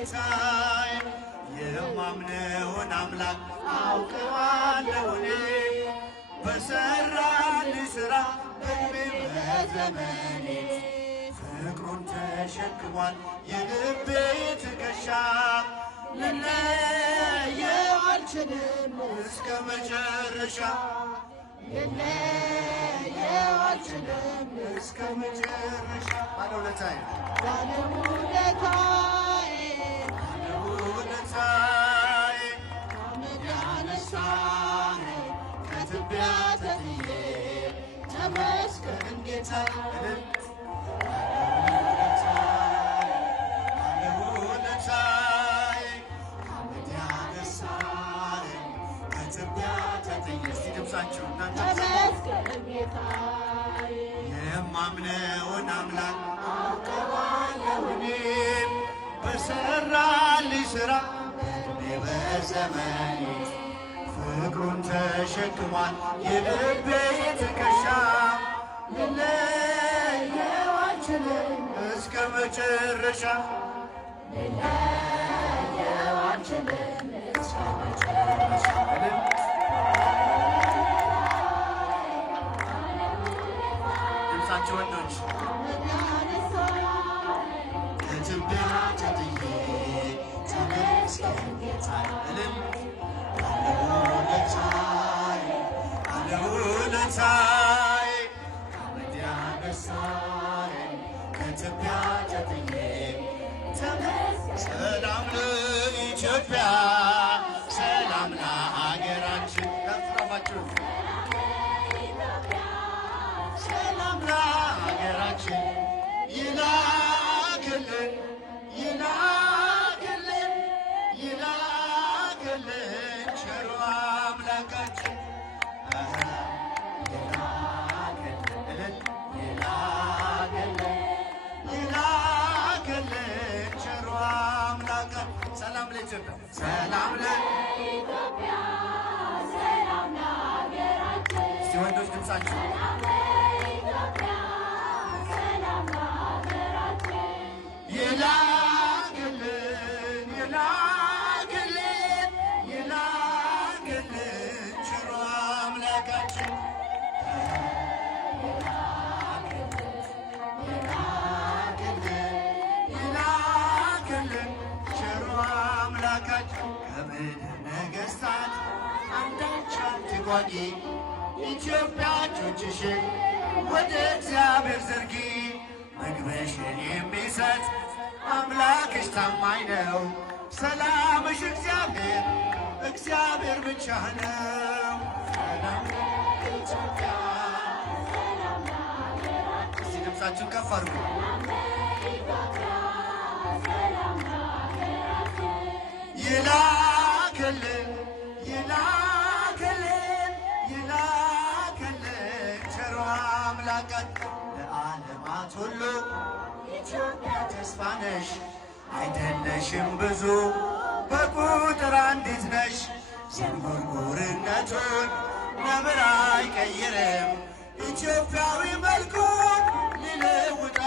ጌታዬ የማምነውን አምላክ አውቀዋለሁ እኔ በሠራልኝ ሥራ በዕድሜ በዘመኔ ፍቅሩን ተሸክሟል የልቤ ትከሻ ልለየው አልችልም እስከ መጨረሻ ልለየው አልችልም እስከ መጨረሻ ባለውለታዬ ባለውለታዬ ባለውለታዬ ከአመድ ያነሳኸኝ ከትቢያ ተጥዬ ተመስገን ጌታዬ የማምነውን አምላክ አውቀዋለሁ እኔም በሠራልኝ ሥራ በዕድሜ በዘመኔ ፍቅሩን ተሸክሟል የልቤ ትከሻ ልለየው አልችልም እስከ መጨረሻ ልለየው አልችልም እስከ መጨረሻ ወንዶች ከትቢያ ተጥዬ ተመስገን ጌታዬ ባለውለታዬ ባለውለታዬ ከአመድ ያነሳኸኝ ከትቢያ ተጥዬ ሰላም ለኢትዮጵያ ሰላም ለሀገራችን ከፍራፋችሁ ሰላም ለሀገራችን ይላክልን ይላክልን ይላክልን ቸሩ አምላካችን ይላክልን ይላክልን ይላክልን ቸሩ አምላካችን ሰላም ለኢትዮጵያ ሰላም ለኢትዮጵያ ሰላም ለሀገራችን እስቲ ወንዶች ድምፃችሁ ይላክልን ይላክልን ይላክልን ቸሩ አምላካችን ይላክልን ይላክልን ቸሩ አምላካችን ከምድር ነገሥታት አንዳች አትጓጊ ኢትዮጵያ እጆችሽን ወደ እግዚአብሔር ዘርጊ ምግብሽን የሚሰጥ አምላክሽ ታማኝ ነው ሰላምሽ እግዚአብሔር እግዚአብሔር ብቻ ነው ሰላም ለኢትዮጵያ እስቲ ድምፃችሁን ከፍ አድርጉ ይላክልን ይላክልን ይላክልን ቸሩ አምላካችን ለዓለማት ሁሉ ኢትዮጵያ ተስፋ ነሽ አይደለሽም ብዙ በቁጥር አንዲት ነሽ ዝንጉርጉርነቱን ነብር አይቀይርም ኢትዮጵያዊ መልኩን ሊለውጥ